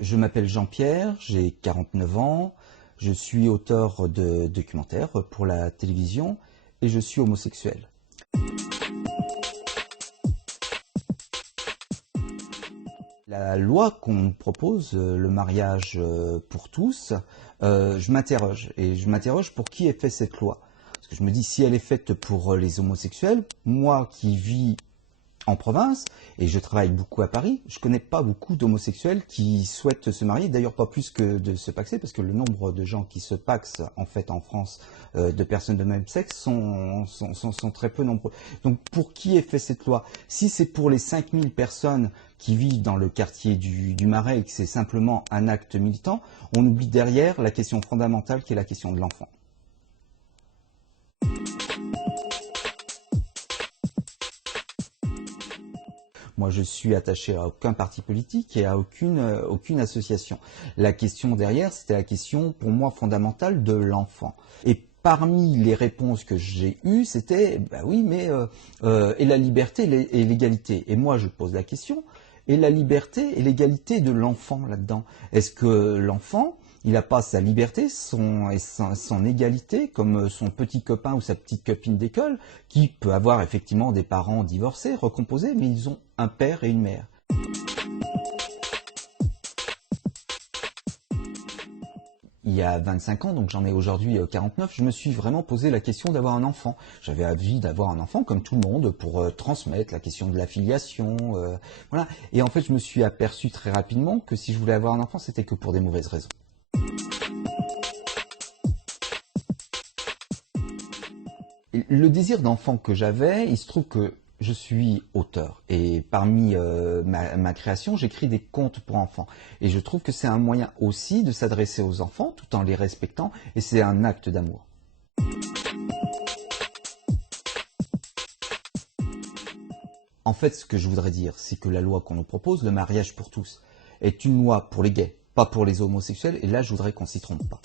Je m'appelle Jean-Pierre, j'ai 49 ans, je suis auteur de documentaires pour la télévision et je suis homosexuel. La loi qu'on nous propose, le mariage pour tous, je m'interroge. Et je m'interroge pour qui est faite cette loi. Parce que je me dis, si elle est faite pour les homosexuels, moi qui vis en province, et je travaille beaucoup à Paris, je connais pas beaucoup d'homosexuels qui souhaitent se marier, d'ailleurs pas plus que de se paxer, parce que le nombre de gens qui se paxent en fait en France, de personnes de même sexe, sont très peu nombreux. Donc pour qui est fait cette loi? Si c'est pour les 5000 personnes qui vivent dans le quartier du Marais et que c'est simplement un acte militant, on oublie derrière la question fondamentale qui est la question de l'enfant. Moi, je suis attaché à aucun parti politique et à aucune association. La question derrière, c'était la question, pour moi, fondamentale de l'enfant. Et parmi les réponses que j'ai eues, c'était, bah oui, mais et la liberté et l'égalité. Et moi, je pose la question, et la liberté et l'égalité de l'enfant là-dedans? Est-ce que l'enfant, il n'a pas sa liberté, son égalité, comme son petit copain ou sa petite copine d'école, qui peut avoir effectivement des parents divorcés, recomposés, mais ils ont un père et une mère. Il y a 25 ans, donc j'en ai aujourd'hui 49, je me suis vraiment posé la question d'avoir un enfant. J'avais envie d'avoir un enfant comme tout le monde pour transmettre la question de la filiation. Voilà. Et en fait, je me suis aperçu très rapidement que si je voulais avoir un enfant, c'était que pour des mauvaises raisons. Le désir d'enfant que j'avais, il se trouve que je suis auteur et parmi ma création, j'écris des contes pour enfants. Et je trouve que c'est un moyen aussi de s'adresser aux enfants tout en les respectant et c'est un acte d'amour. En fait, ce que je voudrais dire, c'est que la loi qu'on nous propose, le mariage pour tous, est une loi pour les gays, pas pour les homosexuels, et là, je voudrais qu'on s'y trompe pas.